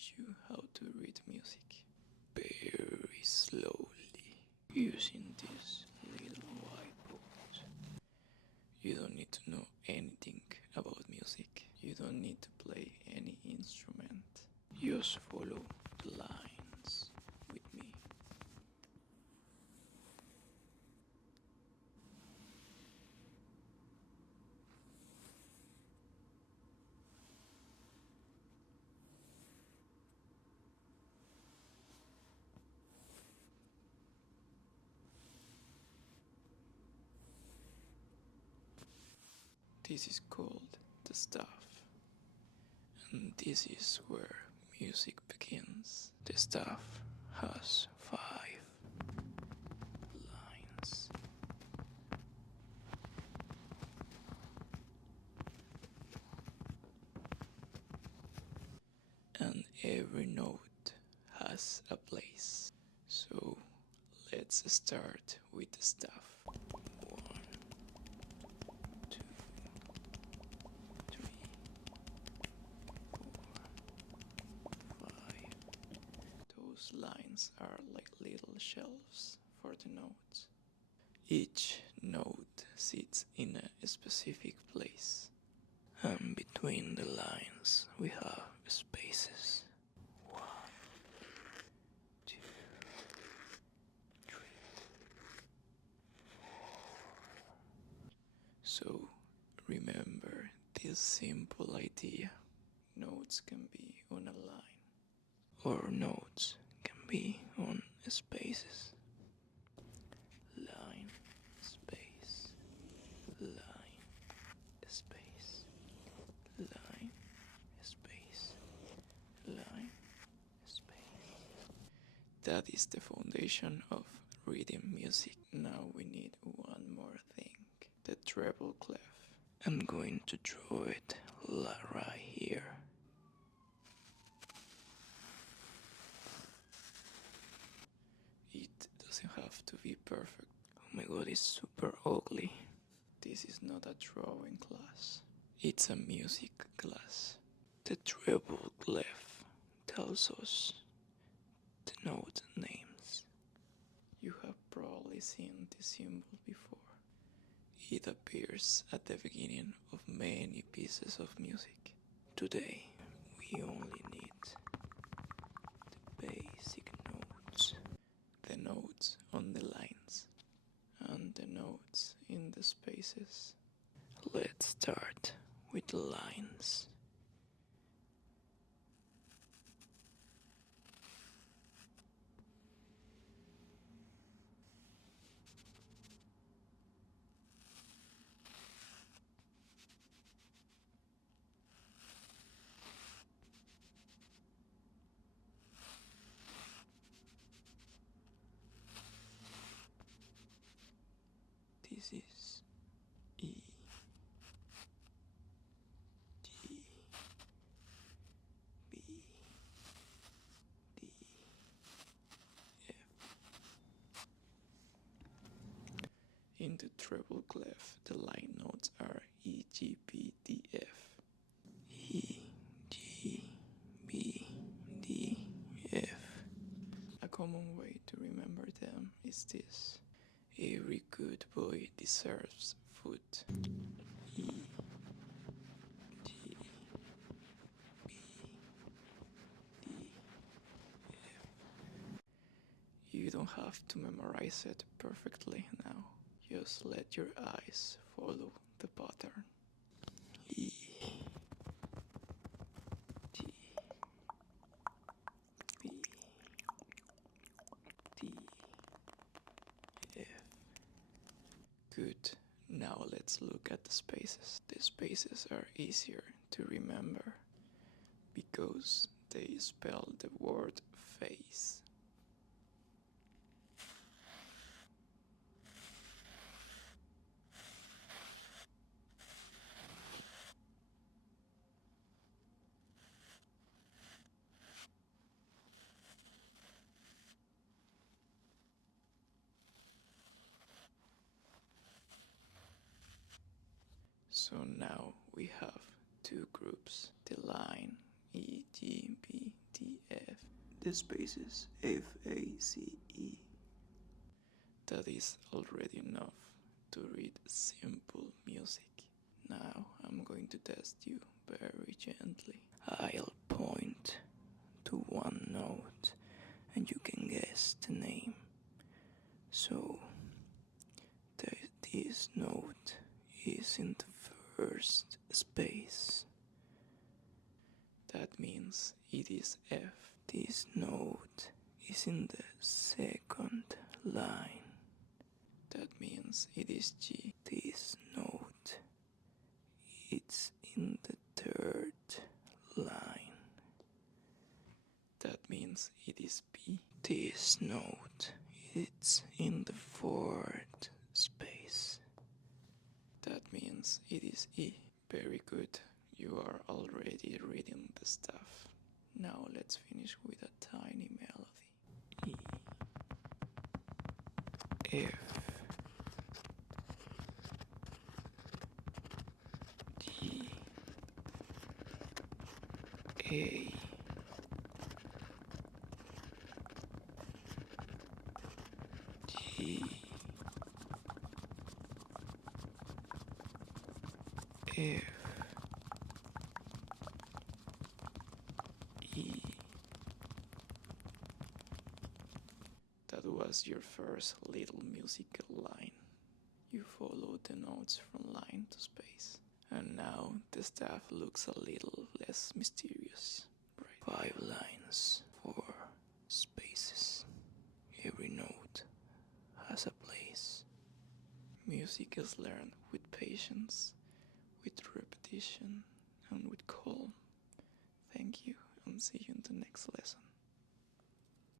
teach you how to read music very slowly using this little whiteboard. You don't need to know anything about music. You don't need to play any instrument. Just follow the lines with me. This is called the staff, and this is where music begins. The staff has 5 lines. And every note has a place. So let's start with the staff. 1, 2, 3, 4, 5. Those lines are like little shelves for the notes. Each note sits in a specific place. And between the lines we have spaces. 1, 2, 3, 4. So remember this simple idea. Notes can be on a line, or notes can be on spaces. Line, space, line, space, line, space, line, space. That is the foundation of reading music. Now we need one more thing, the treble clef. I'm going to draw it right here. It doesn't have to be perfect. Oh my god, it's super ugly. This is not a drawing class. It's a music class. The treble clef tells us the note names. You have probably seen this symbol before. It appears at the beginning of many pieces of music. Today, we only need the basic notes. The notes on the lines and the notes in the spaces. Let's start with the lines. This is E, G, B, D, F. In the treble clef, the line notes are E, G, B, D, F. E, G, B, D, F. A common way to remember them is this. Every good boy deserves food. E, G, B, D, F. You don't have to memorize it perfectly now. Just let your eyes follow the pattern. E, G, B, D, F. Good. Now let's look at the spaces. The spaces are easier to remember because they spell the word face. So now we have two groups, the line E, G, B, D, F. The spaces F, A, C, E. That is already enough to read simple music. Now I'm going to test you very gently. I'll point to one note and you can guess the name. So this note is in the first space. That means it is F. This note is in the second line. That means it is G. This note it's in the third line. That means it is B. This note it's in the fourth space. That means it is E. Very good. You are already reading the stuff. Now let's finish with a tiny melody. E, F, G, A, G, F, E. That was your first little musical line. You followed the notes from line to space. And now the stuff looks a little less mysterious. Right. 5 lines, 4 spaces. Every note has a place. Music is learned with patience, with repetition, and with calm. Thank you, and see you in the next lesson.